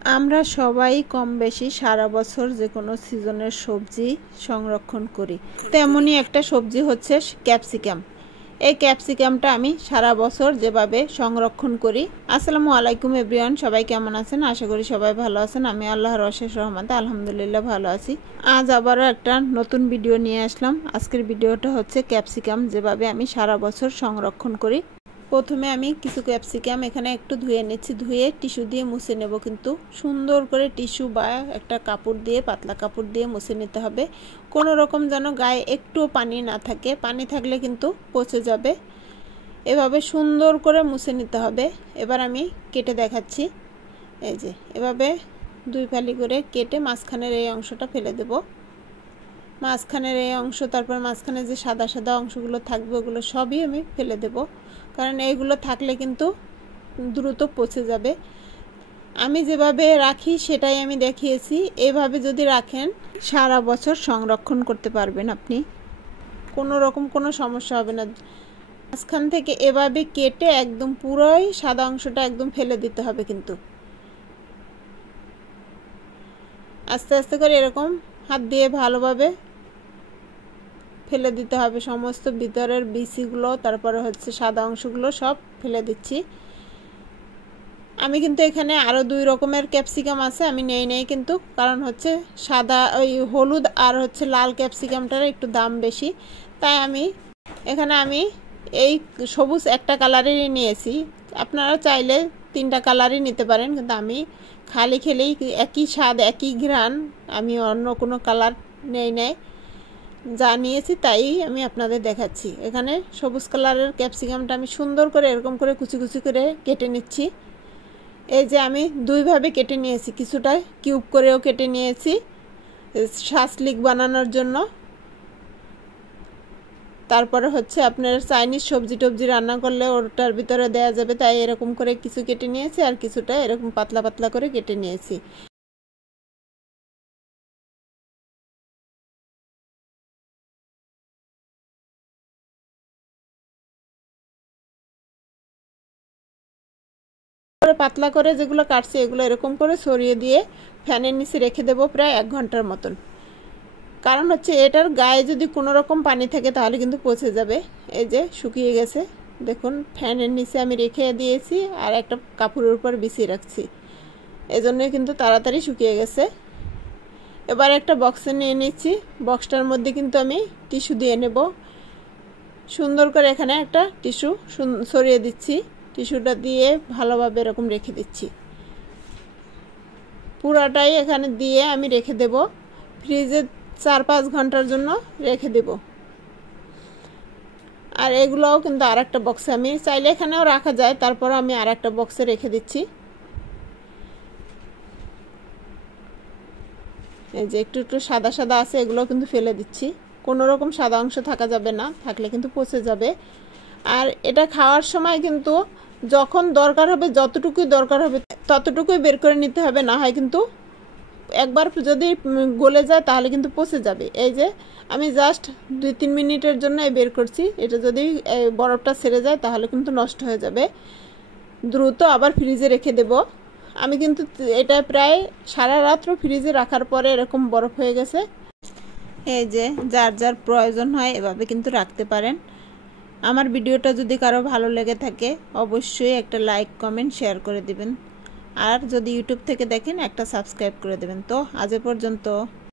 আমরা সবাই কম বেশি সারা বছর যে কোনো সিজনের সবজি সংরক্ষণ করি। তেমনই একটা সবজি হচ্ছে ক্যাপসিকাম। এই ক্যাপসিকামটা আমি সারা বছর যেভাবে সংরক্ষণ করি। আসসালামু আলাইকুম এভরিওয়ান, সবাই কেমন আছেন? আশা করি সবাই ভালো আছেন। আমি আল্লাহর অশেষ রহমতে আলহামদুলিল্লাহ ভালো আছি। আজ আবারও একটা নতুন ভিডিও নিয়ে আসলাম। আজকের ভিডিওটা হচ্ছে ক্যাপসিকাম যেভাবে আমি সারা বছর সংরক্ষণ করি। প্রথমে আমি কিছু ক্যাপসিকাম এখানে একটু ধুয়ে নিচ্ছি, ধুয়ে টিস্যু দিয়ে মুছে নেব। কিন্তু সুন্দর করে টিস্যু বা একটা কাপড় দিয়ে, পাতলা কাপড় দিয়ে মুছে নিতে হবে। কোনো রকম যেন গায়ে একটু পানি না থাকে, পানি থাকলে কিন্তু পচে যাবে। এভাবে সুন্দর করে মুছে নিতে হবে। এবার আমি কেটে দেখাচ্ছি। এই যে এভাবে দুই ফালি করে কেটে মাঝখানের এই অংশটা ফেলে দেব। মাঝখানের এই অংশ, তারপর মাঝখানে যে সাদা সাদা অংশগুলো থাকবে ওগুলো সবই আমি ফেলে দেব, কারণ এইগুলো থাকলে কিন্তু দ্রুত পচে যাবে। আমি যেভাবে রাখি সেটাই আমি দেখিয়েছি। এভাবে যদি রাখেন সারা বছর সংরক্ষণ করতে পারবেন আপনি, কোনো রকম কোনো সমস্যা হবে না। মাঝখান থেকে এভাবে কেটে একদম পুরোই সাদা অংশটা একদম ফেলে দিতে হবে। কিন্তু আস্তে আস্তে করে এরকম হাত দিয়ে ভালোভাবে ফেলে দিতে হবে। সমস্ত ভিতরের বিচিগুলো, তারপরে হচ্ছে সাদা অংশগুলো সব ফেলে দিচ্ছি। আমি কিন্তু এখানে আরও দুই রকমের ক্যাপসিকাম আছে, আমি নেই কিন্তু, কারণ হচ্ছে সাদা ওই হলুদ আর হচ্ছে লাল ক্যাপসিকামটার একটু দাম বেশি, তাই আমি এখানে এই সবুজ একটা কালারেরই নিয়েছি। আপনারা চাইলে তিনটা কালারই নিতে পারেন, কিন্তু আমি খালি খেলেই একই স্বাদ একই ঘ্রাণ, আমি অন্য কোনো কালার নেই যা নিয়েছি তাই আমি আপনাদের দেখাচ্ছি। এখানে সবুজ কালারের ক্যাপসিকামটা আমি সুন্দর করে এরকম করে কুচি কুচি করে কেটে নিচ্ছি। এই যে আমি দুইভাবে কেটে নিয়েছি, কিছুটা কিউব করেও কেটে নিয়েছি শাসলিক বানানোর জন্য। তারপরে হচ্ছে আপনার চাইনিজ সবজি টবজি রান্না করলে ওটার ভিতরে দেওয়া যাবে, তাই এরকম করে কিছু কেটে নিয়েছি, আর কিছুটা এরকম পাতলা পাতলা করে কেটে নিয়েছি। পাতলা করে যেগুলো কাটছি এগুলো এরকম করে ছড়িয়ে দিয়ে ফ্যানের নিচে রেখে দেবো প্রায় 1 ঘন্টার মতন। কারণ হচ্ছে এটার গায়ে যদি কোনো রকম পানি থাকে তাহলে কিন্তু পচে যাবে। এই যে শুকিয়ে গেছে, দেখুন ফ্যানের নিচে আমি রেখে দিয়েছি আর একটা কাপড়ের উপর বিছিয়ে রাখছি, এজন্যই কিন্তু তাড়াতাড়ি শুকিয়ে গেছে। এবার একটা বক্সে নিয়ে নিচ্ছি। বক্সটার মধ্যে কিন্তু আমি টিস্যু দিয়ে নেব। সুন্দর করে এখানে একটা টিস্যু ছড়িয়ে দিচ্ছি, টিস্যুটা দিয়ে ভালোভাবে এরকম রেখে দিচ্ছি। পুরাটাই এখানে দিয়ে আমি রেখে দেব, ফ্রিজে 4-5 ঘন্টার জন্য রেখে দেব। আর এগুলোও কিন্তু আর একটা বক্সে, আমি চাইলে এখানেও রাখা যায়, তারপর আমি আর একটা বক্সে রেখে দিচ্ছি। এই যে একটু একটু সাদা সাদা আছে, এগুলো কিন্তু ফেলে দিচ্ছি। কোনো রকম সাদা অংশ থাকা যাবে না, থাকলে কিন্তু পচে যাবে। আর এটা খাওয়ার সময় কিন্তু যখন দরকার হবে, যতটুকুই দরকার হবে ততটুকুই বের করে নিতে হবে, না হয় কিন্তু একবার যদি গলে যায় তাহলে কিন্তু পচে যাবে। এই যে আমি জাস্ট 2-3 মিনিটের জন্য বের করছি, এটা যদি বরফটা ছেড়ে যায় তাহলে কিন্তু নষ্ট হয়ে যাবে। দ্রুত আবার ফ্রিজে রেখে দেব। আমি কিন্তু এটা প্রায় সারা রাত্র ফ্রিজে রাখার পরে এরকম বরফ হয়ে গেছে। এই যে যার যার প্রয়োজন হয় এভাবে কিন্তু রাখতে পারেন। আমার ভিডিওটা যদি কারো ভালো লেগে থাকে অবশ্যই একটা লাইক কমেন্ট শেয়ার করে দিবেন, আর যদি ইউটিউব থেকে দেখেন একটা সাবস্ক্রাইব করে দেবেন। তো আজ পর্যন্ত।